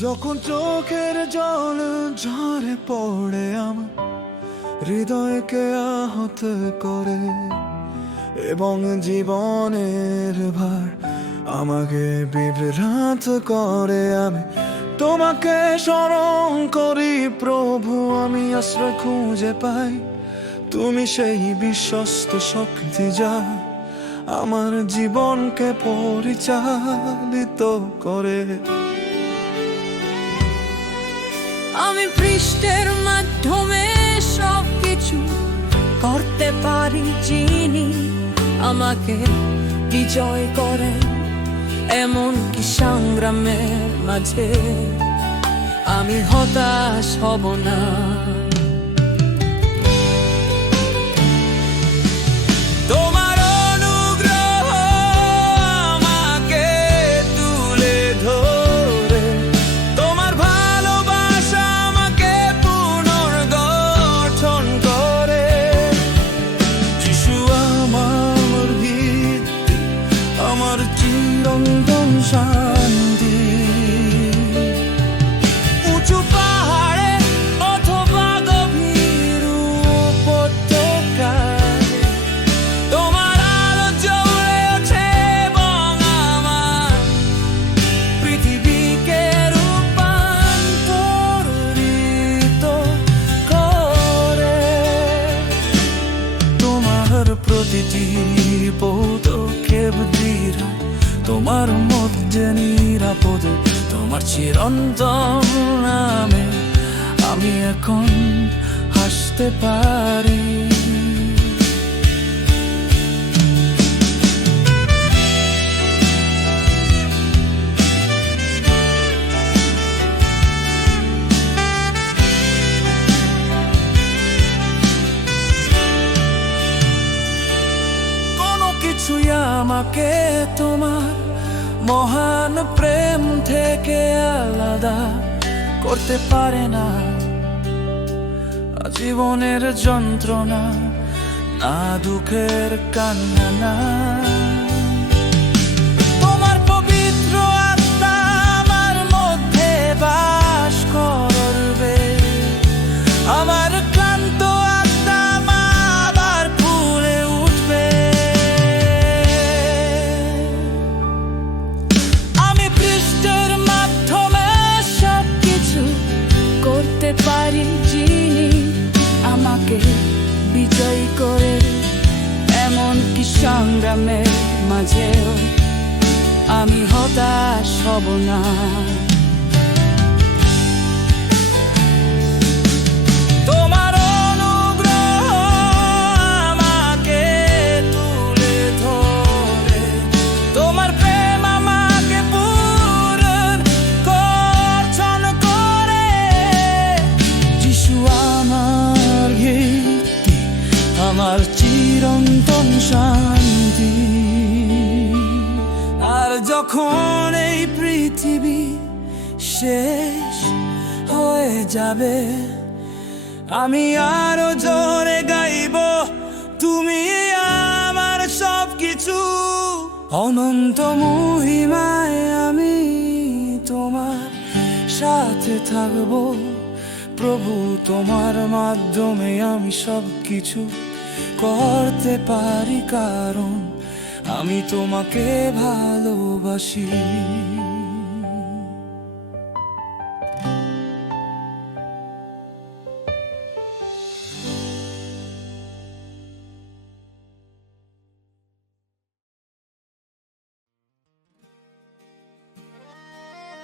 যখন চোখের জল ঝরে পড়ে আমার, হৃদয়কে আহত করে এবং জীবনের ভার আমাকে বিভ্রান্ত করে আমি। তোমাকে স্মরণ করি, প্রভু, আমি আশ্রয় খুঁজে পাই। তুমি সেই বিশ্বস্ত শক্তি যা আমার জীবনকে পরিচালিত করে। আমি পৃষ্ঠের মাধ্যমে সব কিছু করতে পারি, যিনি আমাকে বিজয় করেন এমন কি সংগ্রামের মাঝে। আমি হতাশ হব না। পদক্ষেপ দৃঢ়। তোমার মধ্যে নিরাপদ তোমার চিরন্তন নামে আমি এখন হাসতে পারি। আমাকে তোমার মহান প্রেম থেকে আলাদা করতে পারে না। জীবনের যন্ত্রণা না দুঃখের কান্না করে এমন কি সংগ্রামের মাঝেও আমি হতাশ হব না। যখন এই পৃথিবী শেষ হয়ে যাবে, আমি আরও জোরে গাইব, তুমি আমার সব কিছু অনন্ত মহিমায় আমি তোমার সাথে থাকব, প্রভু তোমার মাধ্যমে আমি সব কিছু করতে পারি, কারণ আমি তোমাকে ভালোবাসি।